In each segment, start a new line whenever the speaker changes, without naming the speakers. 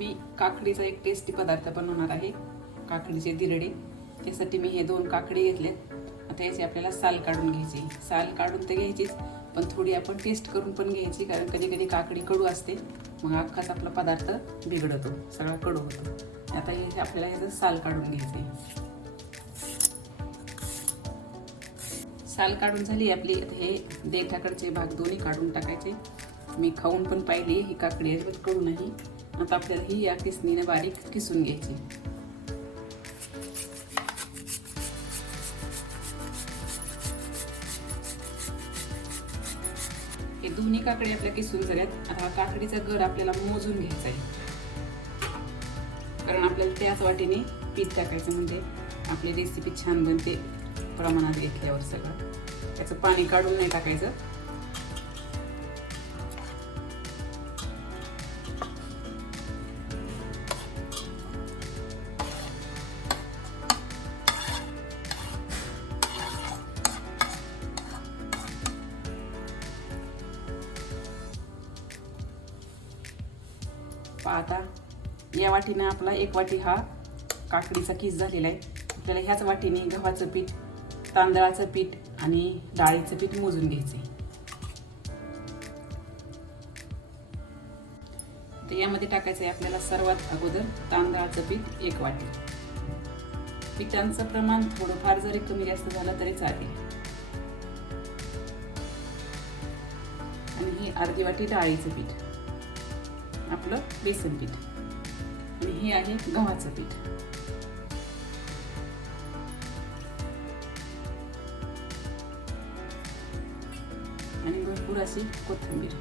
मी काकडीचा एक टेस्टी पदार्थ बनवणार आहे. काकडीचे दिरडे. त्यासाठी मी हे दोन काकडी घेतलेत. आता याची आपल्याला साल काढून घ्यायची. साल काढून तर घ्यायचीच पण थोडी आपण टेस्ट करून पण घ्यायची कारण कधी कधी काकडी कडू असते. मग अख्खाच आपला पदार्थ बिघडतो. सगळा कडू होतो. आता हे आपल्याला ह्याचं साल काढून घ्यायचे साल काढून झाली आपली. हे देठाकडचे भाग दोन्ही काढून टाकायचे. मी खाऊन पण पाहिली. ही काकडी अजिबात कडू नाही. आता आपल्याला ही या किसणीने बारीक किसून घ्यायची. हे दोन्ही काकडी आपल्या किसून झाल्यात. आता हा काकडीचा गर आपल्याला मोजून घ्यायचा आहे. कारण आपल्याला त्याच वाटेने पीठ टाकायचं म्हणजे आपली रेसिपी छान बनते प्रमाणात घेतल्यावर सगळं. त्याचं पाणी काढून नाही टाकायचं. आता या वाटीनं आपला एक वाटी हा काकडीचा किस झालेला आहे. आपल्याला ह्याच वाटीने गव्हाचं पीठ तांदळाचं पीठ आणि डाळीचं पीठ मोजून घ्यायचे तर यामध्ये टाकायचं आहे आपल्याला सर्वात अगोदर तांदळाचं पीठ एक वाटी. पिठांचं प्रमाण थोडंफार जरी कमी जास्त झालं तरी चालेल. आणि ही अर्धी वाटी डाळीचं पीठ. आपलं बेसन पीठ. आणि हे आहे गव्हाचं पीठ. आणि भरपूर अशी कोथिंबीर.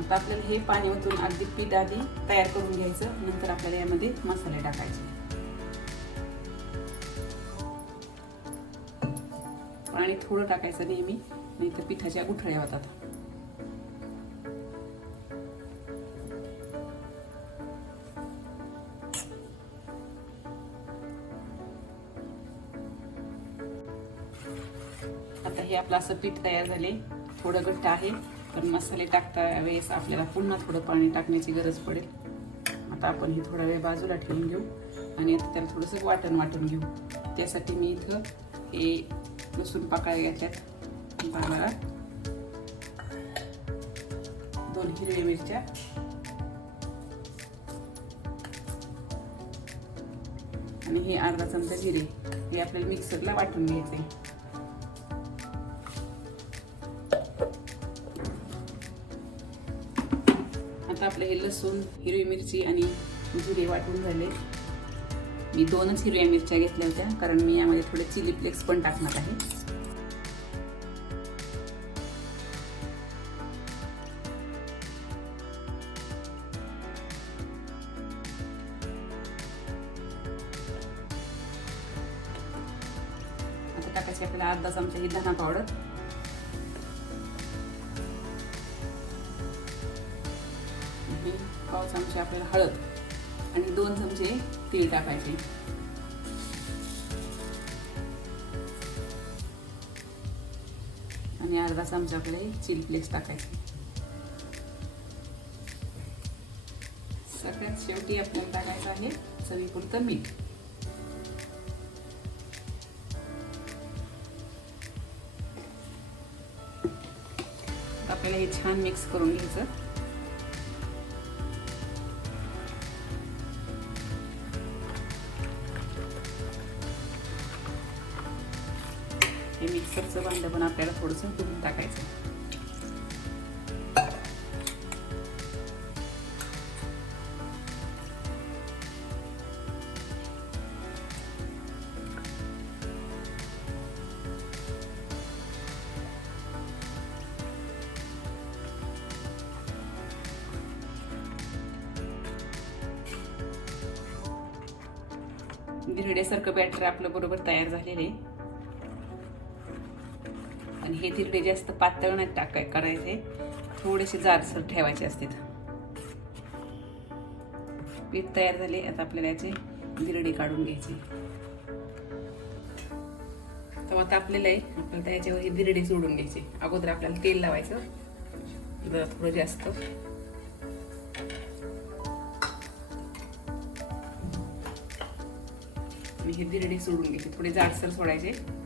आता आपल्याला हे पाणी ओतून अगदी पीठ आधी तयार करून घ्यायचं नंतर आपल्याला यामध्ये मसाले टाकायचे. पाणी थोडं टाकायचं नेहमी नाही तर पिठाच्या गुठळ्या होतात. हे आपलं असं पीठ तयार झाले. थोडं घट्ट आहे पण मसाले टाकता वेळेस आपल्याला पुन्हा थोडं पाणी टाकण्याची गरज पडेल. आता आपण हे थोडा वेळ बाजूला ठेवून घेऊ आणि आता त्याला थोडंसं वाटण वाटून घेऊ. त्यासाठी मी इथं हे लसूण पाकळ्या घेतल्यात. बारा दोन हिरव्या मिरच्या. आणि हे अर्धा चमचा जिरे. हे आपल्याला मिक्सरला वाटून घ्यायचे आपलं हे लसूण हिरवी मिरची आणि जिरे वाटून झाले. मी दोनच हिरव्या मिरच्या घेतल्या होत्या कारण मी यामध्ये थोडे चिली फ्लेक्स पण टाकणार आहे. आता टाकायची आपल्याला अर्धा चमचा ही धना पावडर. पाव चमचे आपल्याला हळद आणि दोन चमचे तीळ टाकायचे. आणि अर्धा चमचा आपल्याला चिली फ्लेक्स टाकायचे. सगळ्यात शेवटी आपल्याला टाकायचं आहे चवीपुरतं मीठ. आपल्याला हे छान मिक्स करून घ्यायचं. हे मिक्सरचं भांडं पण आपल्याला थोडंसं धुवून टाकायचं. धिरड्यासारखं बॅटर आपलं बरोबर तयार झालेलं आहे. आणि हे तिरडे जास्त पातळ नाही टाकाय करायचे. थोडेसे जाडसर ठेवायचे असतात पीठ तयार झाले. आता आपल्याला याचे दिरडे काढून घ्यायचे. तेव्हा आता आपल्याला आपल्याला याच्यावर हे दिरडे सोडून घ्यायचे. अगोदर आपल्याला तेल लावायचं. जरा थोडं जास्त. आणि हे दिरडे सोडून घ्यायचे. थोडे जाडसर सोडायचे.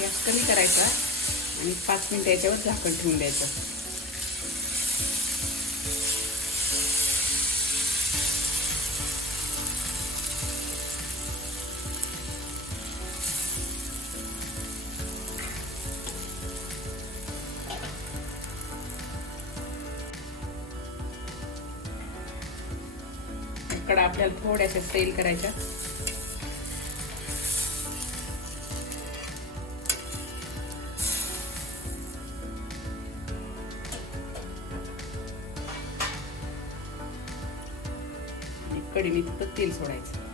गॅस कमी करायचा आणि पाच मिनटं याच्यावर झाकण ठेवून द्यायचं. कडा आपल्याला थोड्याशा सैल करायच्या. कडीने फक्त तेल सोडायचं.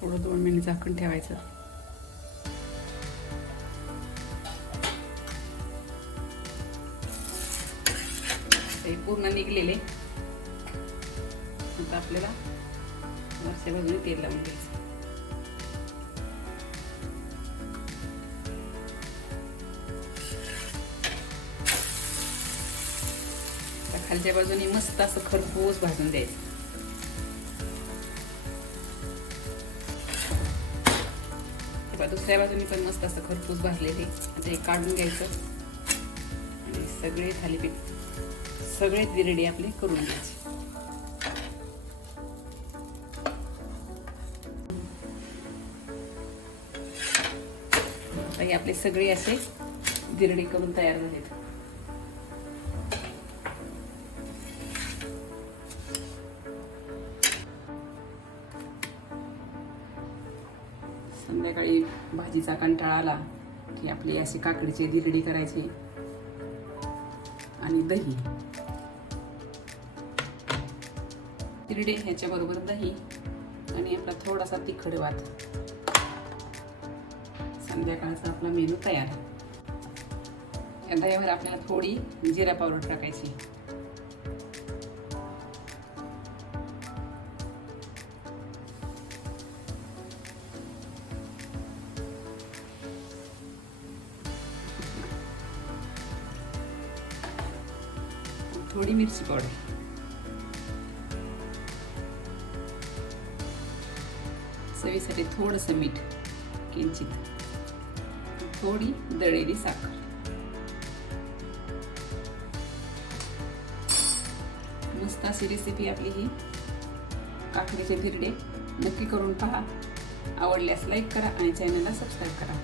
थोडं दोन मिनिट झाकण ठेवायचं. पूर्ण निघलेले. आता आपल्याला वरच्या बाजूने तेल लावून घ्यायचं. खालच्या बाजूने मस्त असं खरपूस भाजून द्यायचं. दुसऱ्या बाजूने पण मस्त असं खरपूस भाजलेले. आता हे काढून घ्यायचं. आणि सगळे थालीपीठ. सगळे दिरडे आपले करून घ्यायचे. हे आपले सगळे असे दिरडे करून तयार झालेत संध्याकाळी भाजीचा कंटाळा आला की आपली अशी काकडीची दिरडी करायची. आणि दही. तिरडे ह्याच्याबरोबर दही आणि आपला थोडासा तिखट भात संध्याकाळचा आपला मेनू तयार. या दह्यावर आपल्याला थोडी जिरा पावडर टाकायची. थोडी मिरची पावडर. चवीसाठी थोडंसं मीठ किंचित. थोडी दळलेली साखर. मस्त अशी रेसिपी आपली ही. काकडीचे धिरडे नक्की करून पहा. आवडल्यास लाईक करा आणि चॅनलला सबस्क्राईब करा.